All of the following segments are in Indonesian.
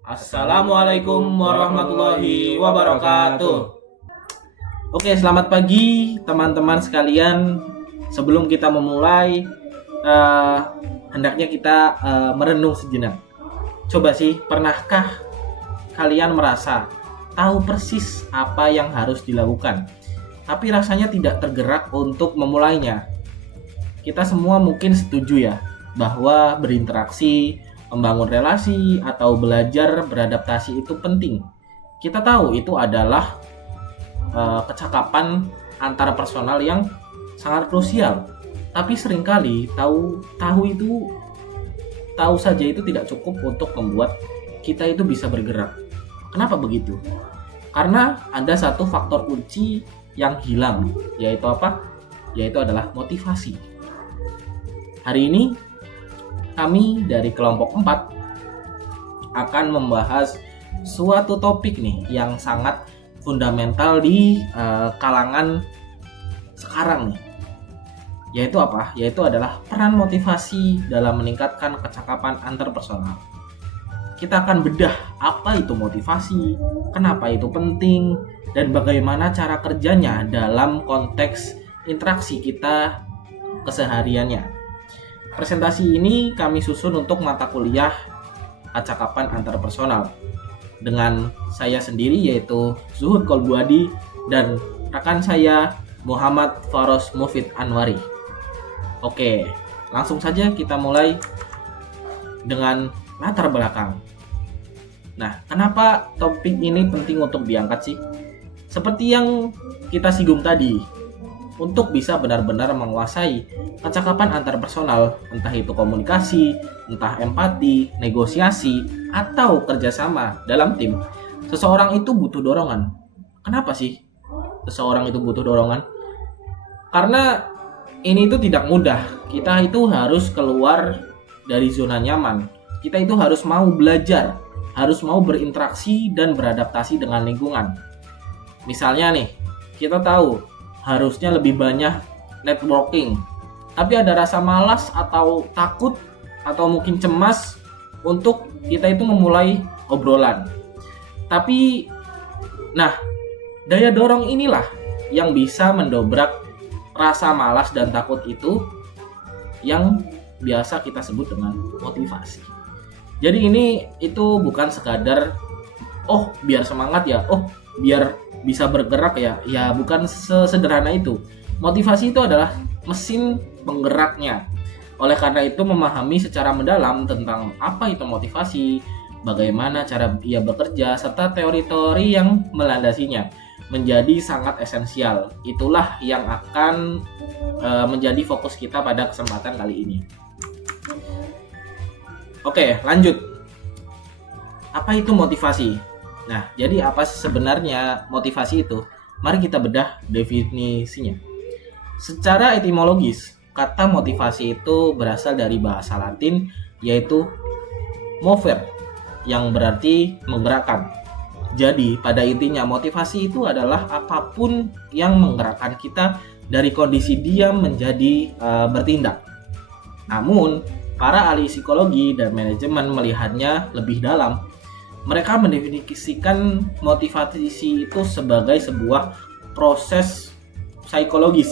Assalamualaikum warahmatullahi wabarakatuh. Oke, selamat pagi teman-teman sekalian. Sebelum kita memulai, eh, hendaknya kita merenung sejenak. Coba sih, pernahkah kalian merasa tahu persis apa yang harus dilakukan, tapi rasanya tidak tergerak untuk memulainya? Kita semua mungkin setuju ya, bahwa berinteraksi, membangun relasi, atau belajar beradaptasi itu penting. Kita tahu itu adalah kecakapan antara personal yang sangat krusial. Tapi seringkali tahu saja itu tidak cukup untuk membuat kita itu bisa bergerak. Kenapa begitu? Karena ada satu faktor kunci yang hilang, yaitu apa? Yaitu adalah motivasi. Hari ini kami dari kelompok 4 akan membahas suatu topik nih yang sangat fundamental di kalangan sekarang nih. Yaitu apa? Yaitu adalah peran motivasi dalam meningkatkan kecakapan antarpersonal. Kita akan bedah apa itu motivasi, kenapa itu penting, dan bagaimana cara kerjanya dalam konteks interaksi kita kesehariannya. Presentasi ini kami susun untuk mata kuliah kecakapan antarpersonal dengan saya sendiri yaitu Zuhud Kolbuadi dan rekan saya Muhammad Faros Mufid Anwari. Oke, langsung saja kita mulai dengan latar belakang. Nah, kenapa topik ini penting untuk diangkat sih? Seperti yang kita singgung tadi, untuk bisa benar-benar menguasai kecakapan antarpersonal, entah itu komunikasi, entah empati, negosiasi, atau kerjasama dalam tim, seseorang itu butuh dorongan. Kenapa sih seseorang itu butuh dorongan? Karena ini itu tidak mudah. Kita itu harus keluar dari zona nyaman. Kita itu harus mau belajar, harus mau berinteraksi dan beradaptasi dengan lingkungan. Misalnya nih, kita tahu harusnya lebih banyak networking, tapi ada rasa malas atau takut atau mungkin cemas untuk kita itu memulai obrolan. Tapi daya dorong inilah yang bisa mendobrak rasa malas dan takut itu, yang biasa kita sebut dengan motivasi. Jadi ini itu bukan sekadar biar semangat ya, biar bisa bergerak ya bukan sesederhana itu. Motivasi itu adalah mesin penggeraknya. Oleh karena itu, memahami secara mendalam tentang apa itu motivasi, bagaimana cara ia bekerja, serta teori-teori yang melandasinya menjadi sangat esensial. Itulah yang akan menjadi fokus kita pada kesempatan kali ini. Oke, lanjut. Apa itu motivasi? Nah, jadi apa sebenarnya motivasi itu? Mari kita bedah definisinya. Secara etimologis, kata motivasi itu berasal dari bahasa Latin, yaitu mover, yang berarti menggerakkan. Jadi, pada intinya motivasi itu adalah apapun yang menggerakkan kita dari kondisi diam menjadi bertindak. Namun, para ahli psikologi dan manajemen melihatnya lebih dalam. Mereka mendefinisikan motivasi itu sebagai sebuah proses psikologis.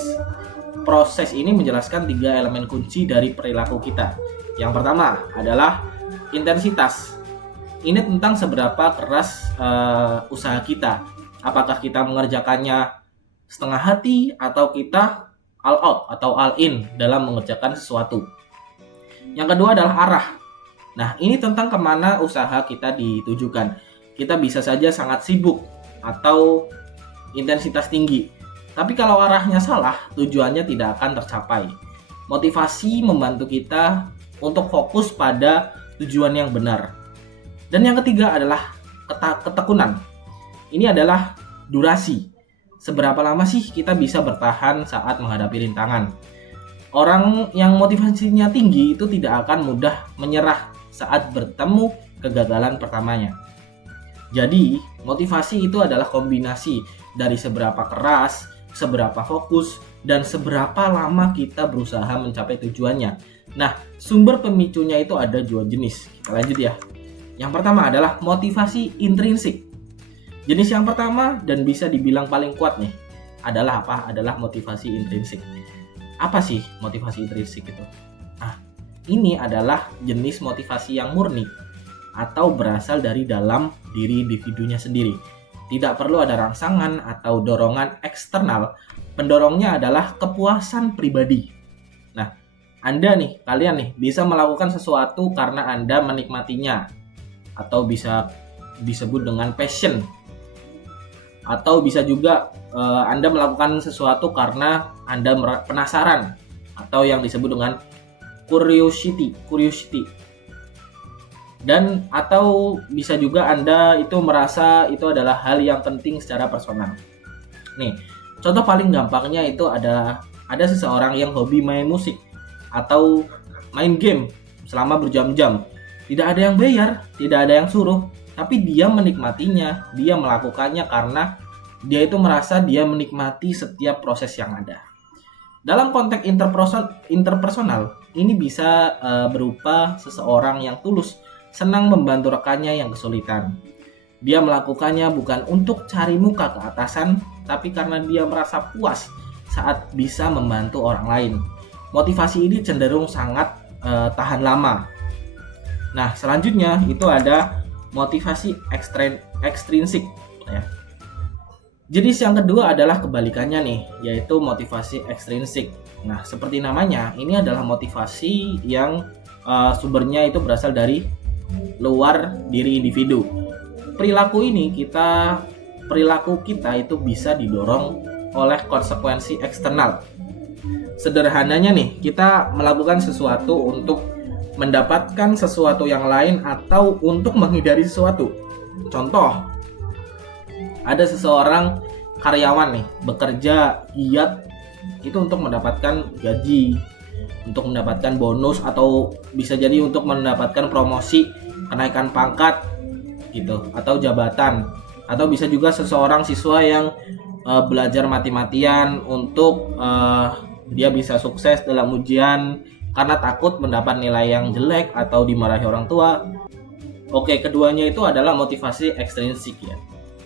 Proses ini menjelaskan 3 elemen kunci dari perilaku kita. Yang pertama adalah intensitas. Ini tentang seberapa keras usaha kita. Apakah kita mengerjakannya setengah hati atau kita all out atau all in dalam mengerjakan sesuatu. Yang kedua adalah arah. Nah, ini tentang kemana usaha kita ditujukan. Kita bisa saja sangat sibuk atau intensitas tinggi. Tapi kalau arahnya salah, tujuannya tidak akan tercapai. Motivasi membantu kita untuk fokus pada tujuan yang benar. Dan yang ketiga adalah ketekunan. Ini adalah durasi. Seberapa lama sih kita bisa bertahan saat menghadapi rintangan? Orang yang motivasinya tinggi itu tidak akan mudah menyerah saat bertemu kegagalan pertamanya. Jadi, motivasi itu adalah kombinasi dari seberapa keras, seberapa fokus, dan seberapa lama kita berusaha mencapai tujuannya. Nah, sumber pemicunya itu ada 2 jenis. Kita lanjut ya. Yang pertama adalah motivasi intrinsik. Jenis yang pertama dan bisa dibilang paling kuat nih adalah apa? Adalah motivasi intrinsik. Apa sih motivasi intrinsik itu? Nah, ini adalah jenis motivasi yang murni atau berasal dari dalam diri individunya sendiri. Tidak perlu ada rangsangan atau dorongan eksternal. Pendorongnya adalah kepuasan pribadi. Nah, kalian nih bisa melakukan sesuatu karena Anda menikmatinya, atau bisa disebut dengan passion, atau bisa juga Anda melakukan sesuatu karena Anda penasaran, atau yang disebut dengan curiosity. Dan atau bisa juga Anda itu merasa itu adalah hal yang penting secara personal. Nih, contoh paling gampangnya itu ada seseorang yang hobi main musik atau main game selama berjam-jam. Tidak ada yang bayar, tidak ada yang suruh, tapi dia menikmatinya, dia melakukannya karena dia itu merasa dia menikmati setiap proses yang ada. Dalam konteks interpersonal, ini bisa berupa seseorang yang tulus, senang membantu rekannya yang kesulitan. Dia melakukannya bukan untuk cari muka ke atasan, tapi karena dia merasa puas saat bisa membantu orang lain. Motivasi ini cenderung sangat tahan lama. Nah, selanjutnya itu ada motivasi ekstrinsik ya. Jenis yang kedua adalah kebalikannya nih, yaitu motivasi ekstrinsik. Nah, seperti namanya, ini adalah motivasi yang sumbernya itu berasal dari luar diri individu. Perilaku kita itu bisa didorong oleh konsekuensi eksternal. Sederhananya nih, kita melakukan sesuatu untuk mendapatkan sesuatu yang lain atau untuk menghindari sesuatu. Contoh, ada seseorang karyawan nih bekerja giat itu untuk mendapatkan gaji, untuk mendapatkan bonus, atau bisa jadi untuk mendapatkan promosi, kenaikan pangkat gitu, atau jabatan. Atau bisa juga seseorang siswa yang belajar mati-matian untuk dia bisa sukses dalam ujian karena takut mendapat nilai yang jelek atau dimarahi orang tua. Oke, keduanya itu adalah motivasi ekstrinsik ya.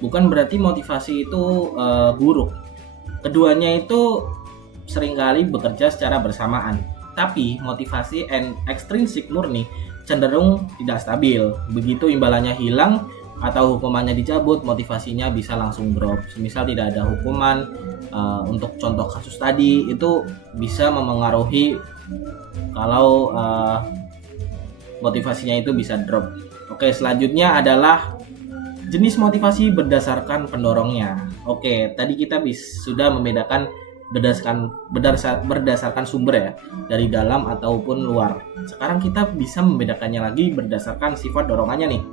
Bukan berarti motivasi itu buruk. Keduanya itu seringkali bekerja secara bersamaan. Tapi motivasi ekstrinsik murni cenderung tidak stabil. Begitu imbalannya hilang atau hukumannya dicabut, motivasinya bisa langsung drop. Misal tidak ada hukuman, untuk contoh kasus tadi itu bisa memengaruhi kalau motivasinya itu bisa drop. Oke, selanjutnya adalah jenis motivasi berdasarkan pendorongnya. Oke, tadi kita sudah membedakan berdasarkan sumber ya, dari dalam ataupun luar. Sekarang kita bisa membedakannya lagi berdasarkan sifat dorongannya nih.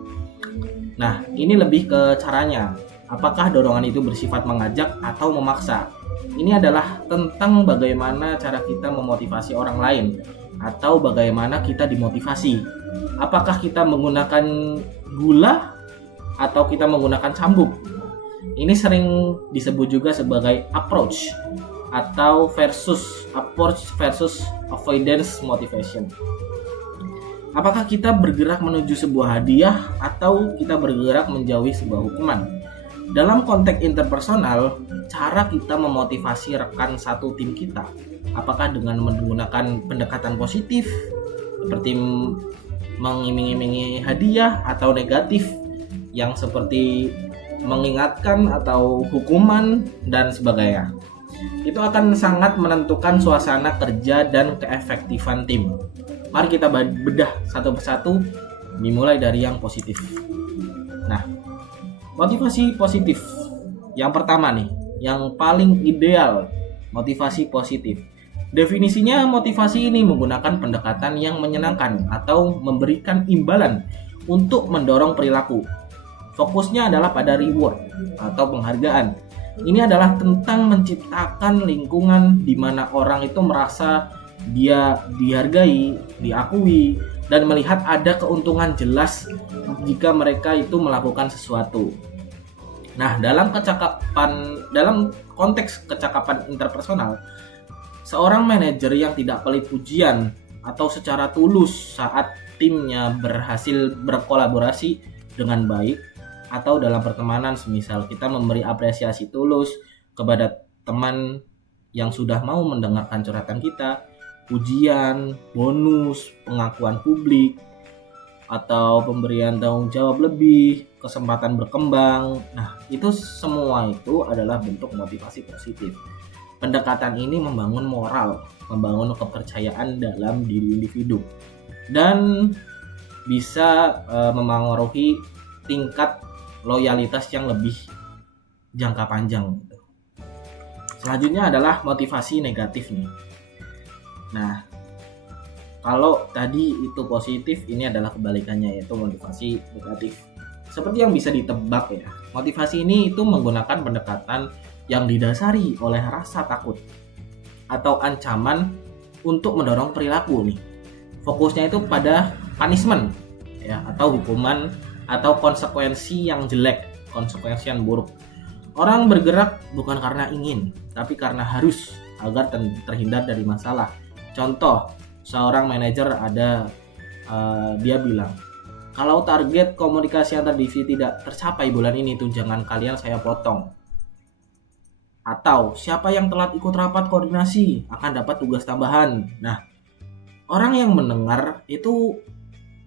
Nah, ini lebih ke caranya. Apakah dorongan itu bersifat mengajak atau memaksa? Ini adalah tentang bagaimana cara kita memotivasi orang lain atau bagaimana kita dimotivasi. Apakah kita menggunakan gula atau kita menggunakan cambuk? Ini sering disebut juga sebagai approach versus avoidance motivation. Apakah kita bergerak menuju sebuah hadiah atau kita bergerak menjauhi sebuah hukuman? Dalam konteks interpersonal, cara kita memotivasi rekan satu tim kita, apakah dengan menggunakan pendekatan positif seperti mengiming-imingi hadiah, atau negatif yang seperti mengingatkan atau hukuman dan sebagainya. Itu akan sangat menentukan suasana kerja dan keefektifan tim. Mari kita bedah satu persatu, dimulai dari yang positif. Nah, motivasi positif. Yang pertama nih, yang paling ideal, motivasi positif. Definisinya, motivasi ini menggunakan pendekatan yang menyenangkan atau memberikan imbalan untuk mendorong perilaku. Fokusnya adalah pada reward atau penghargaan. Ini adalah tentang menciptakan lingkungan di mana orang itu merasa dia dihargai, diakui, dan melihat ada keuntungan jelas jika mereka itu melakukan sesuatu. Nah, dalam konteks kecakapan interpersonal, seorang manajer yang tidak pelit pujian atau secara tulus saat timnya berhasil berkolaborasi dengan baik, atau dalam pertemanan semisal kita memberi apresiasi tulus kepada teman yang sudah mau mendengarkan curhatan kita, pujian, bonus, pengakuan publik, atau pemberian tanggung jawab lebih, kesempatan berkembang. Nah, itu semua itu adalah bentuk motivasi positif. Pendekatan ini membangun moral, membangun kepercayaan dalam diri individu, dan bisa memengaruhi tingkat loyalitas yang lebih jangka panjang. Selanjutnya adalah motivasi negatif nih. Nah, kalau tadi itu positif, ini adalah kebalikannya, yaitu motivasi negatif. Seperti yang bisa ditebak ya, motivasi ini itu menggunakan pendekatan yang didasari oleh rasa takut atau ancaman untuk mendorong perilaku nih. Fokusnya itu pada punishment ya, atau hukuman atau konsekuensi yang jelek, konsekuensi yang buruk. Orang bergerak bukan karena ingin, tapi karena harus agar terhindar dari masalah. Contoh, seorang manajer dia bilang, kalau target komunikasi antar divisi tidak tercapai bulan ini, tunjangan kalian saya potong. Atau siapa yang telat ikut rapat koordinasi akan dapat tugas tambahan. Nah, orang yang mendengar itu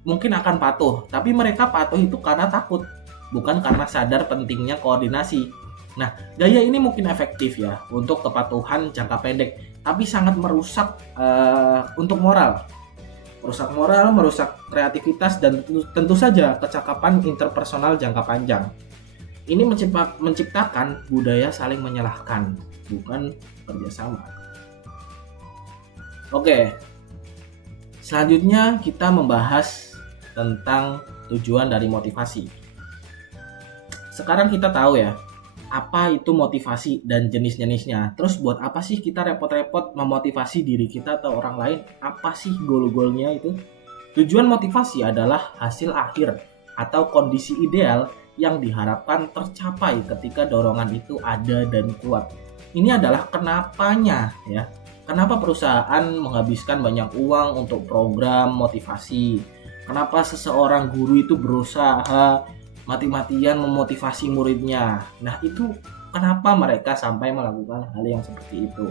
mungkin akan patuh, tapi mereka patuh itu karena takut, bukan karena sadar pentingnya koordinasi. Nah, gaya ini mungkin efektif ya untuk kepatuhan jangka pendek, tapi sangat merusak untuk moral. Merusak moral, merusak kreativitas, dan tentu saja kecakapan interpersonal jangka panjang. Ini menciptakan budaya saling menyalahkan, bukan kerjasama. Oke, selanjutnya kita membahas tentang tujuan dari motivasi. Sekarang kita tahu ya, apa itu motivasi dan jenis-jenisnya. Terus buat apa sih kita repot-repot memotivasi diri kita atau orang lain? Apa sih goal-goalnya itu? Tujuan motivasi adalah hasil akhir atau kondisi ideal yang diharapkan tercapai ketika dorongan itu ada dan kuat. Ini adalah kenapanya ya. Kenapa perusahaan menghabiskan banyak uang untuk program motivasi? Kenapa seseorang guru itu berusaha mati-matian memotivasi muridnya? Nah, itu kenapa mereka sampai melakukan hal yang seperti itu.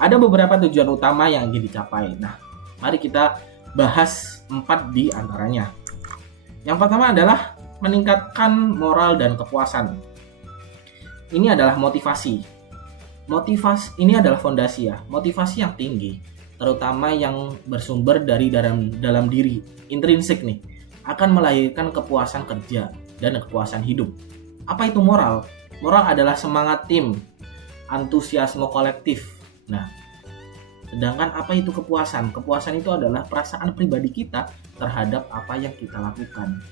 Ada beberapa tujuan utama yang ingin dicapai. Nah, mari kita bahas 4 di antaranya. Yang pertama adalah meningkatkan moral dan kepuasan. Ini adalah motivasi. Motivasi ini adalah fondasi ya. Motivasi yang tinggi, terutama yang bersumber dari dalam diri, intrinsik nih, akan melahirkan kepuasan kerja dan kepuasan hidup. Apa itu moral? Moral adalah semangat tim, antusiasme kolektif. Nah, sedangkan apa itu kepuasan? Kepuasan itu adalah perasaan pribadi kita terhadap apa yang kita lakukan.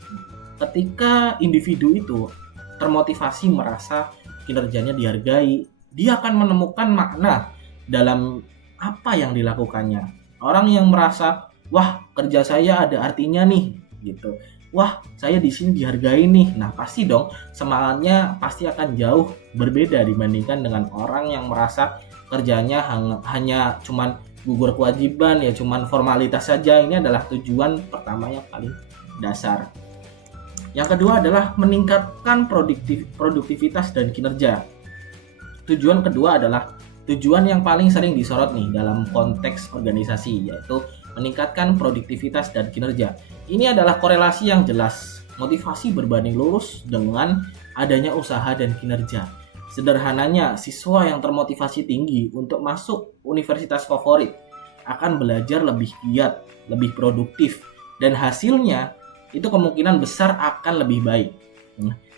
Ketika individu itu termotivasi merasa kinerjanya dihargai, dia akan menemukan makna dalam apa yang dilakukannya. Orang yang merasa, wah kerja saya ada artinya nih, gitu. Wah saya di sini dihargai nih. Nah pasti dong semangatnya pasti akan jauh berbeda dibandingkan dengan orang yang merasa kerjanya hanya cuman gugur kewajiban, ya cuman formalitas saja. Ini adalah tujuan pertama yang paling dasar. Yang kedua adalah meningkatkan produktivitas dan kinerja. Tujuan kedua adalah tujuan yang paling sering disorot nih dalam konteks organisasi, yaitu meningkatkan produktivitas dan kinerja. Ini adalah korelasi yang jelas. Motivasi berbanding lurus dengan adanya usaha dan kinerja. Sederhananya, siswa yang termotivasi tinggi untuk masuk universitas favorit akan belajar lebih giat, lebih produktif, dan hasilnya itu kemungkinan besar akan lebih baik.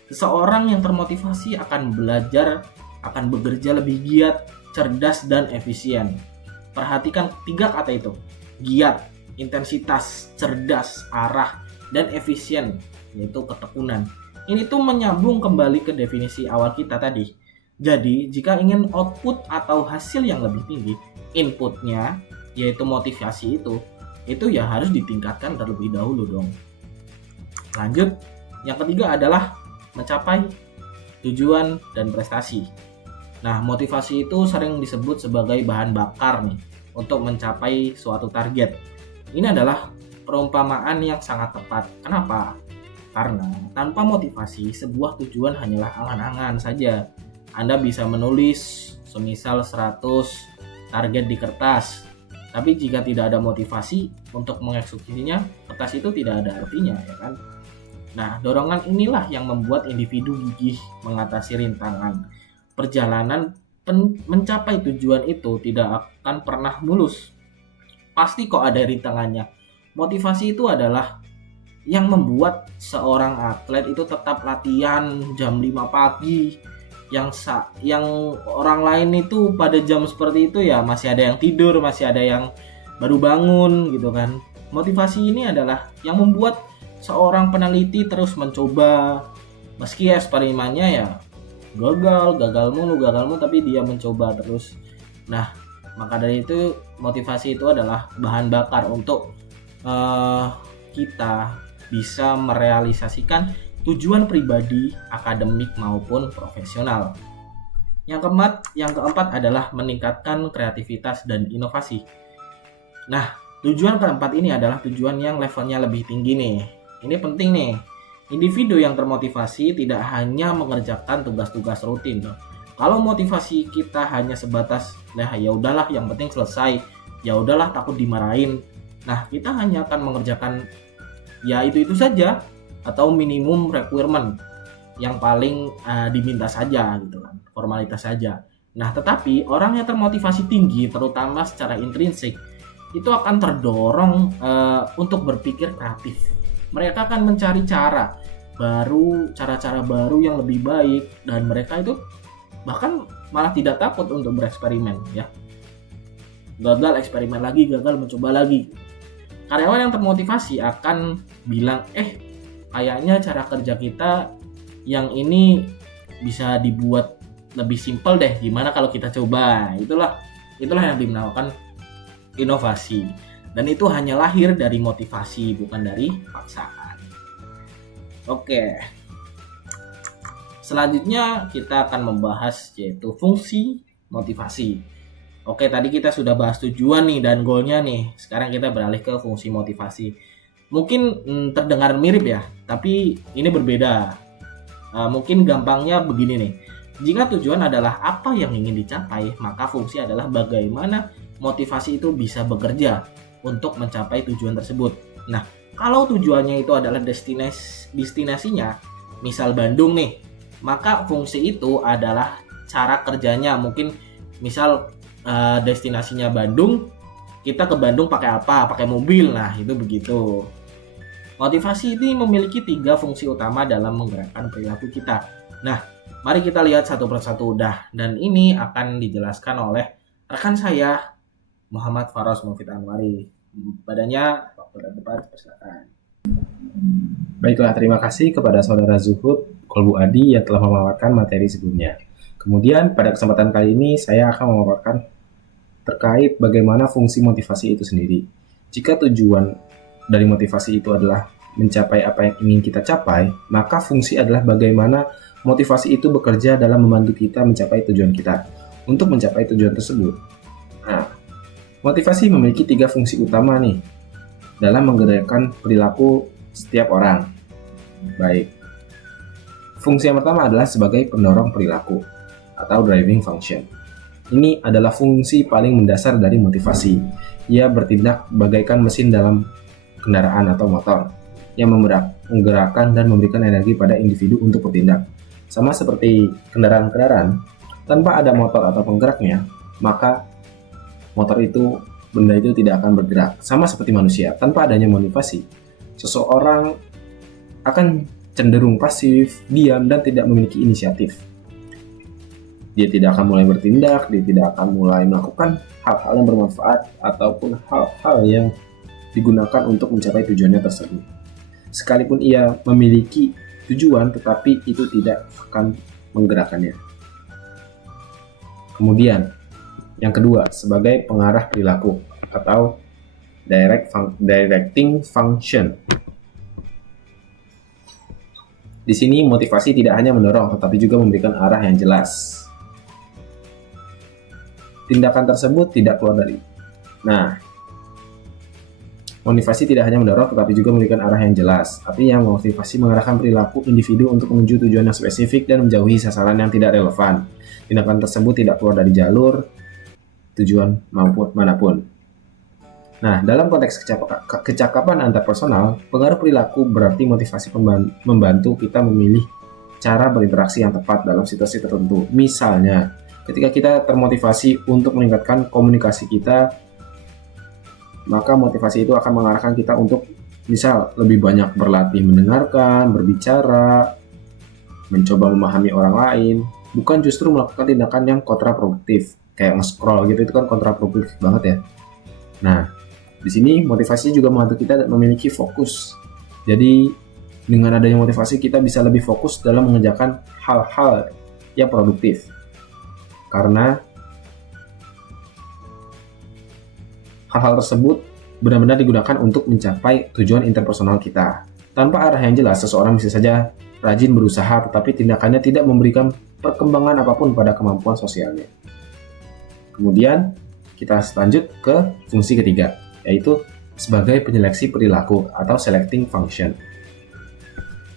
Seseorang yang termotivasi akan belajar, akan bekerja lebih giat, cerdas, dan efisien. Perhatikan 3 kata itu. Giat, intensitas, cerdas, arah, dan efisien, yaitu ketekunan. Ini tuh menyambung kembali ke definisi awal kita tadi. Jadi, jika ingin output atau hasil yang lebih tinggi, inputnya, yaitu motivasi itu ya harus ditingkatkan terlebih dahulu dong. Lanjut, yang ketiga adalah mencapai tujuan dan prestasi. Nah, motivasi itu sering disebut sebagai bahan bakar nih untuk mencapai suatu target. Ini adalah perumpamaan yang sangat tepat. Kenapa? Karena tanpa motivasi, sebuah tujuan hanyalah angan-angan saja. Anda bisa menulis semisal 100 target di kertas, tapi jika tidak ada motivasi untuk mengeksekusinya, kertas itu tidak ada artinya, ya kan? Nah, dorongan inilah yang membuat individu gigih mengatasi rintangan. Perjalanan mencapai tujuan itu tidak akan pernah mulus. Pasti kok ada rintangannya. Motivasi itu adalah yang membuat seorang atlet itu tetap latihan jam 5 pagi, yang orang lain itu pada jam seperti itu ya masih ada yang tidur, masih ada yang baru bangun gitu kan. Motivasi ini adalah yang membuat seorang peneliti terus mencoba, meski eksperimennya ya gagal mulu tapi dia mencoba terus. Nah, maka dari itu motivasi itu adalah bahan bakar untuk kita bisa merealisasikan tujuan pribadi, akademik maupun profesional. Yang keempat adalah meningkatkan kreativitas dan inovasi. Nah, tujuan keempat ini adalah tujuan yang levelnya lebih tinggi nih. Ini penting nih. Individu yang termotivasi tidak hanya mengerjakan tugas-tugas rutin. Kalau motivasi kita hanya sebatas, nah ya udahlah yang penting selesai, ya udahlah takut dimarahin. Nah, kita hanya akan mengerjakan ya itu saja, atau minimum requirement yang paling diminta saja gitu kan, formalitas saja. Nah, tetapi orang yang termotivasi tinggi, terutama secara intrinsik, itu akan terdorong untuk berpikir kreatif. Mereka akan mencari cara baru yang lebih baik, dan mereka itu bahkan malah tidak takut untuk bereksperimen ya. Gagal eksperimen lagi, gagal mencoba lagi. Karyawan yang termotivasi akan bilang, kayaknya cara kerja kita yang ini bisa dibuat lebih simpel deh. Gimana kalau kita coba? Itulah yang dinamakan inovasi. Dan itu hanya lahir dari motivasi, bukan dari paksaan. Oke. Selanjutnya kita akan membahas yaitu fungsi motivasi. Oke, tadi kita sudah bahas tujuan nih dan goalnya nih. Sekarang kita beralih ke fungsi motivasi. Mungkin terdengar mirip ya, tapi ini berbeda. Mungkin gampangnya begini nih. Jika tujuan adalah apa yang ingin dicapai, maka fungsi adalah bagaimana motivasi itu bisa bekerja untuk mencapai tujuan tersebut. Nah, kalau tujuannya itu adalah destinasinya, misal Bandung nih, maka fungsi itu adalah cara kerjanya. Mungkin misal destinasinya Bandung, kita ke Bandung pakai apa? Pakai mobil. Nah, itu begitu. Motivasi ini memiliki 3 fungsi utama dalam menggerakkan perilaku kita. Nah, mari kita lihat satu persatu dan ini akan dijelaskan oleh rekan saya Muhammad Faros Mufid Anwari. Padanya waktu dan tempat persilakan. Baiklah, terima kasih kepada Saudara Zuhud Kolbu Adi yang telah memaparkan materi sebelumnya. Kemudian pada kesempatan kali ini saya akan memaparkan terkait bagaimana fungsi motivasi itu sendiri. Jika tujuan dari motivasi itu adalah mencapai apa yang ingin kita capai, maka fungsi adalah bagaimana motivasi itu bekerja dalam membantu kita mencapai tujuan kita. Untuk mencapai tujuan tersebut, nah, motivasi memiliki 3 fungsi utama nih dalam menggerakkan perilaku setiap orang. Baik, fungsi yang pertama adalah sebagai pendorong perilaku atau driving function. Ini adalah fungsi paling mendasar dari motivasi. Ia bertindak bagaikan mesin dalam kendaraan atau motor yang menggerakkan dan memberikan energi pada individu untuk bertindak. Sama seperti kendaraan-kendaraan, tanpa ada motor atau penggeraknya, maka benda itu tidak akan bergerak. Sama seperti manusia, tanpa adanya motivasi, seseorang akan cenderung pasif, diam, dan tidak memiliki inisiatif. Dia tidak akan mulai bertindak, dia tidak akan mulai melakukan hal-hal yang bermanfaat ataupun hal-hal yang digunakan untuk mencapai tujuannya tersebut. Sekalipun ia memiliki tujuan, tetapi itu tidak akan menggerakkannya. Kemudian, yang kedua, sebagai pengarah perilaku atau directing function. Di sini motivasi tidak hanya mendorong, tetapi juga memberikan arah yang jelas. Tindakan tersebut tidak keluar dari. Nah, Motivasi tidak hanya mendorong tetapi juga memberikan arah yang jelas. Artinya motivasi mengarahkan perilaku individu untuk menuju tujuan yang spesifik dan menjauhi sasaran yang tidak relevan. Tindakan tersebut tidak keluar dari jalur tujuan maupun manapun. Nah, dalam konteks kecakapan antarpersonal, pengaruh perilaku berarti motivasi membantu kita memilih cara berinteraksi yang tepat dalam situasi tertentu. Misalnya, ketika kita termotivasi untuk meningkatkan komunikasi kita, maka motivasi itu akan mengarahkan kita untuk misal lebih banyak berlatih mendengarkan, berbicara, mencoba memahami orang lain, bukan justru melakukan tindakan yang kontraproduktif kayak nge-scroll gitu, itu kan kontraproduktif banget ya. Nah, di sini motivasi juga membantu kita memiliki fokus. Jadi dengan adanya motivasi kita bisa lebih fokus dalam mengerjakan hal-hal yang produktif. Karena hal-hal tersebut benar-benar digunakan untuk mencapai tujuan interpersonal kita. Tanpa arah yang jelas, seseorang bisa saja rajin berusaha, tetapi tindakannya tidak memberikan perkembangan apapun pada kemampuan sosialnya. Kemudian, kita lanjut ke fungsi ketiga, yaitu sebagai penyeleksi perilaku atau selecting function.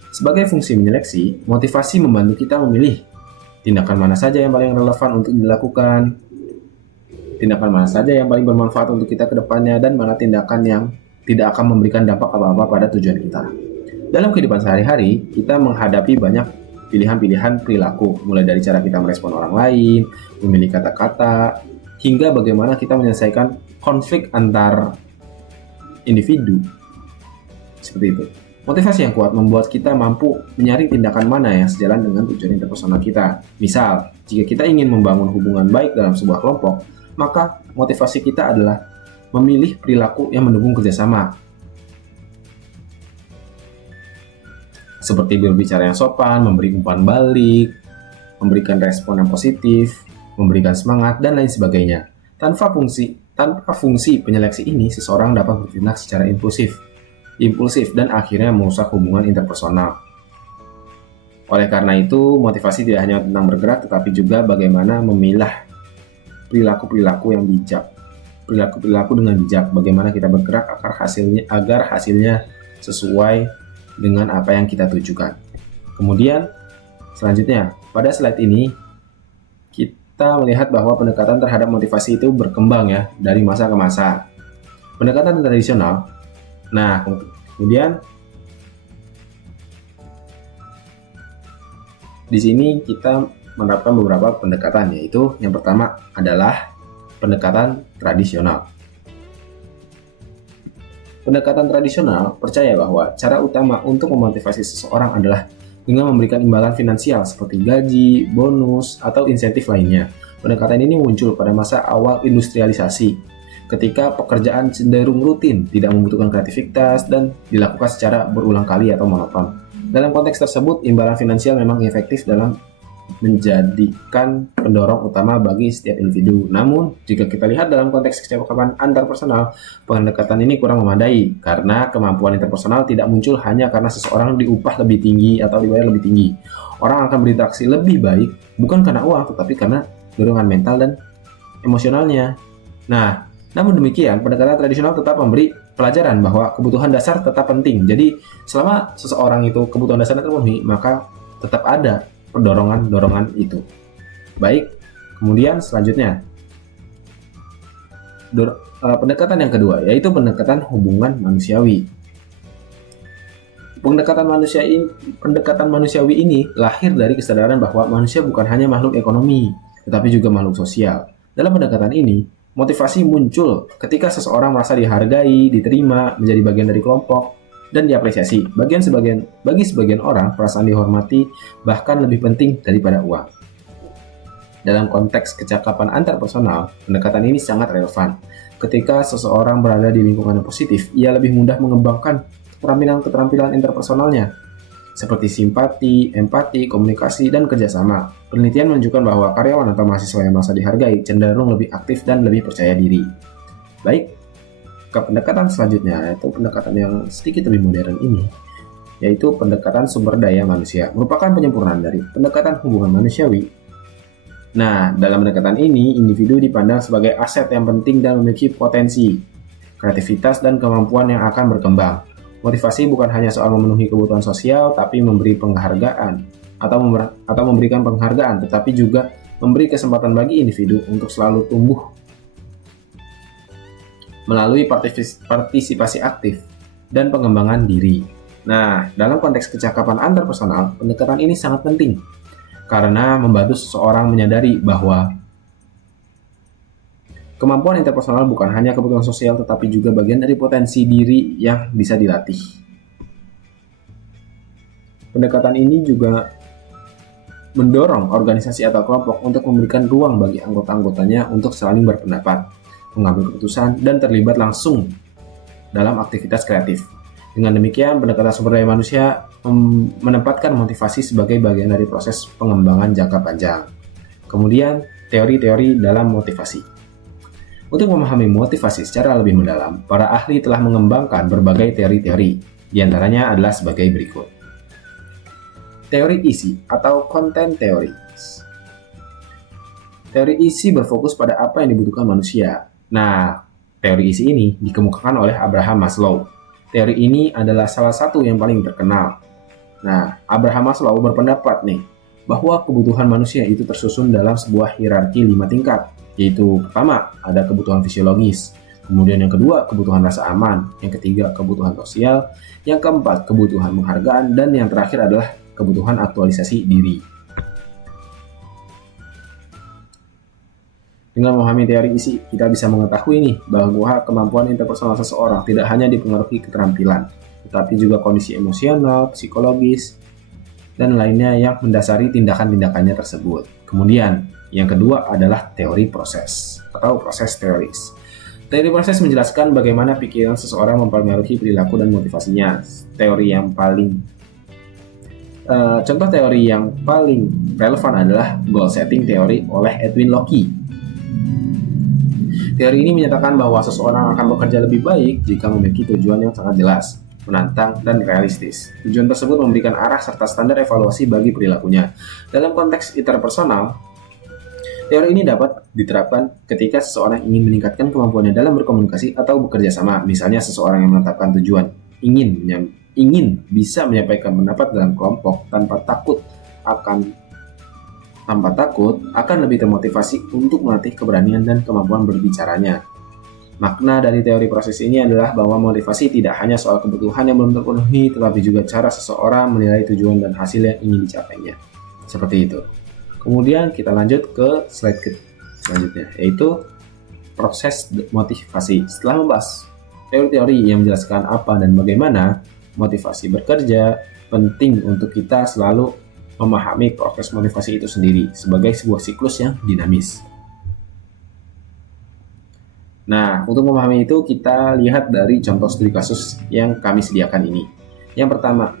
Sebagai fungsi menyeleksi, motivasi membantu kita memilih tindakan mana saja yang paling relevan untuk dilakukan, tindakan mana saja yang paling bermanfaat untuk kita ke depannya, dan mana tindakan yang tidak akan memberikan dampak apa-apa pada tujuan kita. Dalam kehidupan sehari-hari, kita menghadapi banyak pilihan-pilihan perilaku, mulai dari cara kita merespon orang lain, memilih kata-kata, hingga bagaimana kita menyelesaikan konflik antar individu. Seperti itu. Motivasi yang kuat membuat kita mampu menyaring tindakan mana yang sejalan dengan tujuan interpersonal kita. Misal, jika kita ingin membangun hubungan baik dalam sebuah kelompok, maka motivasi kita adalah memilih perilaku yang mendukung kerjasama. Seperti berbicara yang sopan, memberi umpan balik, memberikan respon yang positif, memberikan semangat, dan lain sebagainya. Tanpa fungsi penyeleksi ini, seseorang dapat bertindak secara impulsif dan akhirnya merusak hubungan interpersonal. Oleh karena itu, motivasi tidak hanya tentang bergerak, tetapi juga bagaimana memilah perilaku-perilaku yang bijak, perilaku dengan bijak, bagaimana kita bergerak agar hasilnya sesuai dengan apa yang kita tujukan. Kemudian selanjutnya, pada slide ini kita melihat bahwa pendekatan terhadap motivasi itu berkembang ya dari masa ke masa. Pendekatan tradisional. Nah, kemudian di sini kita menerapkan beberapa pendekatan, yaitu yang pertama adalah pendekatan tradisional. Pendekatan tradisional percaya bahwa cara utama untuk memotivasi seseorang adalah dengan memberikan imbalan finansial seperti gaji, bonus, atau insentif lainnya. Pendekatan ini muncul pada masa awal industrialisasi, ketika pekerjaan cenderung rutin, tidak membutuhkan kreativitas, dan dilakukan secara berulang kali atau monoton. Dalam konteks tersebut, imbalan finansial memang efektif dalam menjadikan pendorong utama bagi setiap individu. Namun, jika kita lihat dalam konteks kecakapan antarpersonal, pendekatan ini kurang memadai karena kemampuan interpersonal tidak muncul hanya karena seseorang diupah lebih tinggi atau dibayar lebih tinggi. Orang akan berinteraksi lebih baik bukan karena uang, tetapi karena dorongan mental dan emosionalnya. Nah, namun demikian, pendekatan tradisional tetap memberi pelajaran bahwa kebutuhan dasar tetap penting. Jadi, selama seseorang itu kebutuhan dasarnya terpenuhi, maka tetap ada dorongan itu. Baik, kemudian selanjutnya pendekatan yang kedua, yaitu pendekatan hubungan manusiawi. Pendekatan manusiawi ini lahir dari kesadaran bahwa manusia bukan hanya makhluk ekonomi, tetapi juga makhluk sosial. Dalam pendekatan ini, motivasi muncul ketika seseorang merasa dihargai, diterima, menjadi bagian dari kelompok, dan diapresiasi. Bagi sebagian orang, perasaan dihormati bahkan lebih penting daripada uang. Dalam konteks kecakapan antarpersonal, pendekatan ini sangat relevan. Ketika seseorang berada di lingkungan yang positif, ia lebih mudah mengembangkan keterampilan interpersonalnya, seperti simpati, empati, komunikasi, dan kerjasama. Penelitian menunjukkan bahwa karyawan atau mahasiswa yang merasa dihargai cenderung lebih aktif dan lebih percaya diri. Baik, ke pendekatan selanjutnya, yaitu pendekatan yang sedikit lebih modern ini, yaitu pendekatan sumber daya manusia, merupakan penyempurnaan dari pendekatan hubungan manusiawi. Nah, dalam pendekatan ini, individu dipandang sebagai aset yang penting dan memiliki potensi. kreativitas, dan kemampuan yang akan berkembang. Motivasi bukan hanya soal memenuhi kebutuhan sosial, tapi memberi penghargaan atau memberikan penghargaan, tetapi juga memberi kesempatan bagi individu untuk selalu tumbuh melalui partisipasi aktif dan pengembangan diri. Nah, dalam konteks kecakapan antarpersonal, pendekatan ini sangat penting karena membantu seseorang menyadari bahwa kemampuan interpersonal bukan hanya kebutuhan sosial, tetapi juga bagian dari potensi diri yang bisa dilatih. Pendekatan ini juga mendorong organisasi atau kelompok untuk memberikan ruang bagi anggota-anggotanya untuk saling berpendapat, mengambil keputusan, dan terlibat langsung dalam aktivitas kreatif. Dengan demikian, pendekatan sumber daya manusia menempatkan motivasi sebagai bagian dari proses pengembangan jangka panjang. Kemudian, teori-teori dalam motivasi. Untuk memahami motivasi secara lebih mendalam, para ahli telah mengembangkan berbagai teori-teori, di antaranya adalah sebagai berikut. Teori isi atau content theory. Teori isi berfokus pada apa yang dibutuhkan manusia. Nah, teori isi ini dikemukakan oleh Abraham Maslow. Teori ini adalah salah satu yang paling terkenal. Nah, Abraham Maslow berpendapat nih, bahwa kebutuhan manusia itu tersusun dalam sebuah hierarki 5 tingkat, yaitu pertama, ada kebutuhan fisiologis, kemudian yang kedua, kebutuhan rasa aman, yang ketiga, kebutuhan sosial, yang keempat, kebutuhan penghargaan, dan yang terakhir adalah kebutuhan aktualisasi diri. Dengan memahami teori isi, kita bisa mengetahui nih bahwa kemampuan interpersonal seseorang tidak hanya dipengaruhi keterampilan, tetapi juga kondisi emosional, psikologis, dan lainnya yang mendasari tindakan-tindakannya tersebut. Kemudian, yang kedua adalah teori proses atau proses teoris. Teori proses menjelaskan bagaimana pikiran seseorang mempengaruhi perilaku dan motivasinya. Contoh teori yang paling relevan adalah goal setting teori oleh Edwin Locke. Teori ini menyatakan bahwa seseorang akan bekerja lebih baik jika memiliki tujuan yang sangat jelas, menantang, dan realistis. Tujuan tersebut memberikan arah serta standar evaluasi bagi perilakunya. Dalam konteks interpersonal, teori ini dapat diterapkan ketika seseorang ingin meningkatkan kemampuannya dalam berkomunikasi atau bekerja sama. Misalnya seseorang yang menetapkan tujuan ingin bisa menyampaikan pendapat dalam kelompok tanpa takut akan lebih termotivasi untuk melatih keberanian dan kemampuan berbicaranya. Makna dari teori proses ini adalah bahwa motivasi tidak hanya soal kebutuhan yang belum terpenuhi, tetapi juga cara seseorang menilai tujuan dan hasil yang ingin dicapainya. Seperti itu. Kemudian kita lanjut ke slide selanjutnya, yaitu proses motivasi. Setelah membahas teori-teori yang menjelaskan apa dan bagaimana motivasi bekerja, penting untuk kita selalu memahami proses motivasi itu sendiri sebagai sebuah siklus yang dinamis. Nah, untuk memahami itu kita lihat dari contoh studi kasus yang kami sediakan ini. Yang pertama,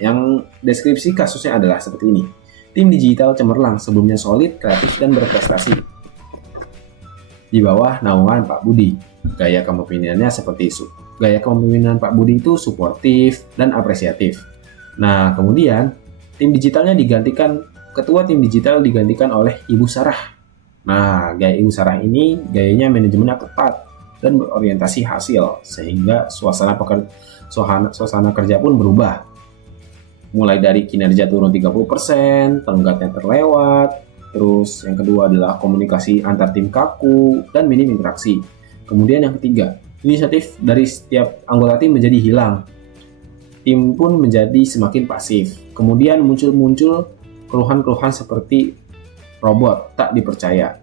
yang deskripsi kasusnya adalah seperti ini. Tim digital cemerlang, sebelumnya solid, kreatif, dan berprestasi. Di bawah naungan Pak Budi, gaya kepemimpinan Pak Budi itu suportif dan apresiatif. Nah, kemudian ketua tim digital digantikan oleh Ibu Sarah. Nah, gaya Ibu Sarah ini gayanya manajemennya ketat dan berorientasi hasil, sehingga suasana kerja pun berubah. Mulai dari kinerja turun 30%, tenggatnya terlewat, terus yang kedua adalah komunikasi antar tim kaku dan minim interaksi. Kemudian yang ketiga, inisiatif dari setiap anggota tim menjadi hilang. Tim pun menjadi semakin pasif. Kemudian muncul keluhan-keluhan seperti robot tak dipercaya.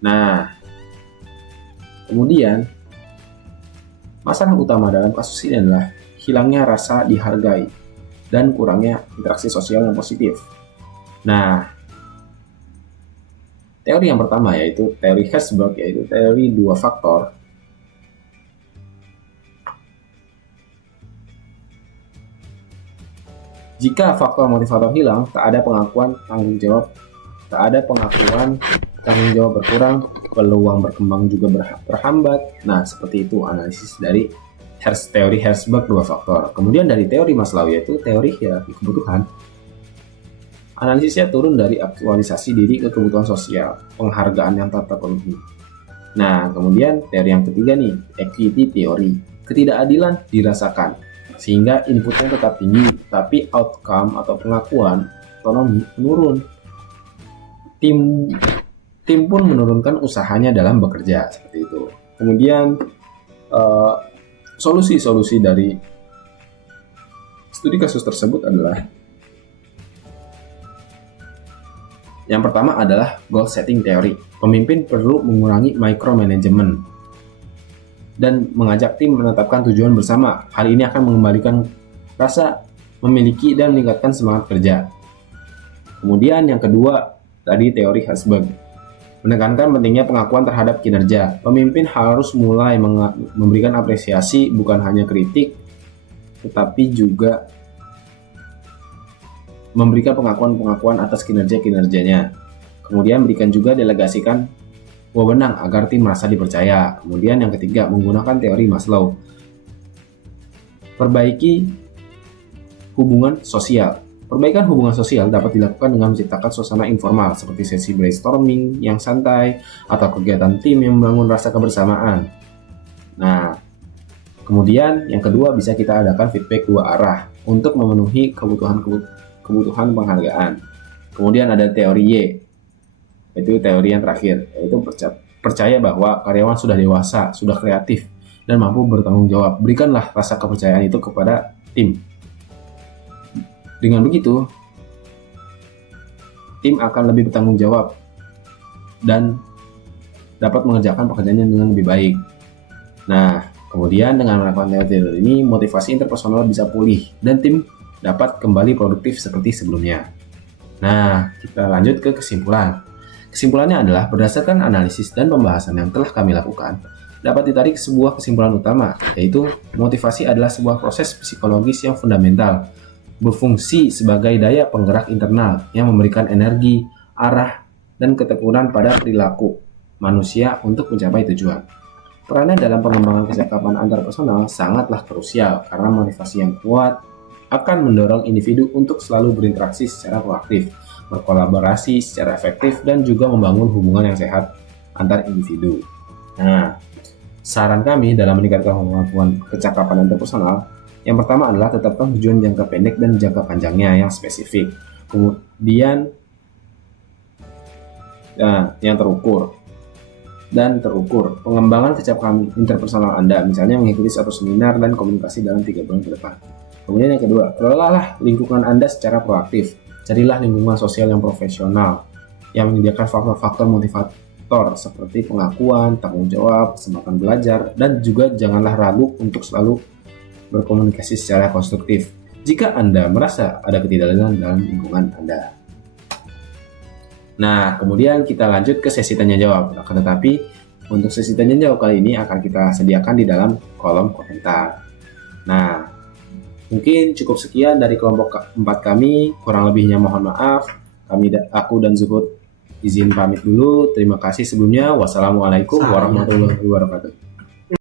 Nah, kemudian masalah utama dalam kasus ini adalah hilangnya rasa dihargai dan kurangnya interaksi sosial yang positif. Nah, teori yang pertama yaitu teori Herzberg, yaitu teori 2 faktor. Jika faktor motivator hilang, tak ada pengakuan tanggung jawab berkurang, peluang berkembang juga berhambat. Nah, seperti itu analisis dari teori Herzberg 2 faktor. Kemudian dari teori Maslow, yaitu teori hierarki kebutuhan. Analisisnya turun dari aktualisasi diri ke kebutuhan sosial, penghargaan yang tak terpenuhi. Nah, kemudian teori yang ketiga nih, equity theory. Ketidakadilan dirasakan, sehingga inputnya tetap tinggi, tapi outcome atau pengakuan otonomi menurun. Tim tim pun menurunkan usahanya dalam bekerja, seperti itu. Kemudian solusi-solusi dari studi kasus tersebut adalah yang pertama adalah goal setting theory. Pemimpin perlu mengurangi micromanagement dan mengajak tim menetapkan tujuan bersama. Hal ini akan mengembalikan rasa memiliki dan meningkatkan semangat kerja. Kemudian yang kedua, tadi teori Herzberg. Menekankan pentingnya pengakuan terhadap kinerja. Pemimpin harus mulai memberikan apresiasi, bukan hanya kritik, tetapi juga memberikan pengakuan-pengakuan atas kinerjanya. Kemudian berikan juga delegasikan wewenang agar tim merasa dipercaya. Kemudian yang ketiga, menggunakan teori Maslow. Perbaiki hubungan sosial. Perbaikan hubungan sosial dapat dilakukan dengan menciptakan suasana informal seperti sesi brainstorming yang santai atau kegiatan tim yang membangun rasa kebersamaan. Nah, kemudian yang kedua bisa kita adakan feedback dua arah untuk memenuhi kebutuhan penghargaan. Kemudian ada teori Y, itu teori yang terakhir, yaitu percaya bahwa karyawan sudah dewasa, sudah kreatif, dan mampu bertanggung jawab. Berikanlah rasa kepercayaan itu kepada tim. Dengan begitu, tim akan lebih bertanggung jawab dan dapat mengerjakan pekerjaannya dengan lebih baik. Nah, kemudian dengan melakukan teori ini, motivasi interpersonal bisa pulih dan tim dapat kembali produktif seperti sebelumnya. Nah, kita lanjut ke kesimpulan. Kesimpulannya adalah berdasarkan analisis dan pembahasan yang telah kami lakukan, dapat ditarik sebuah kesimpulan utama, yaitu motivasi adalah sebuah proses psikologis yang fundamental, berfungsi sebagai daya penggerak internal yang memberikan energi, arah, dan ketekunan pada perilaku manusia untuk mencapai tujuan. Perannya dalam pengembangan kecakapan antarpersonal sangatlah krusial karena motivasi yang kuat akan mendorong individu untuk selalu berinteraksi secara proaktif, berkolaborasi secara efektif, dan juga membangun hubungan yang sehat antar individu. Nah, saran kami dalam meningkatkan kemampuan kecakapan interpersonal, yang pertama adalah tetapkan tujuan jangka pendek dan jangka panjangnya yang spesifik. Kemudian, yang terukur. Pengembangan kecakapan interpersonal Anda, misalnya mengikuti satu seminar dan komunikasi dalam 3 bulan ke depan. Kemudian yang kedua, kelolalah lingkungan Anda secara proaktif. Carilah lingkungan sosial yang profesional, yang menyediakan faktor-faktor motivator seperti pengakuan, tanggung jawab, kesempatan belajar, dan juga janganlah ragu untuk selalu berkomunikasi secara konstruktif jika Anda merasa ada ketidakadilan dalam lingkungan Anda. Nah, kemudian kita lanjut ke sesi tanya jawab. Tetapi untuk sesi tanya jawab kali ini akan kita sediakan di dalam kolom komentar. Nah, mungkin cukup sekian dari kelompok 4 kami. Kurang lebihnya mohon maaf. Aku dan Zuhud izin pamit dulu. Terima kasih sebelumnya. Wassalamualaikum warahmatullahi wabarakatuh.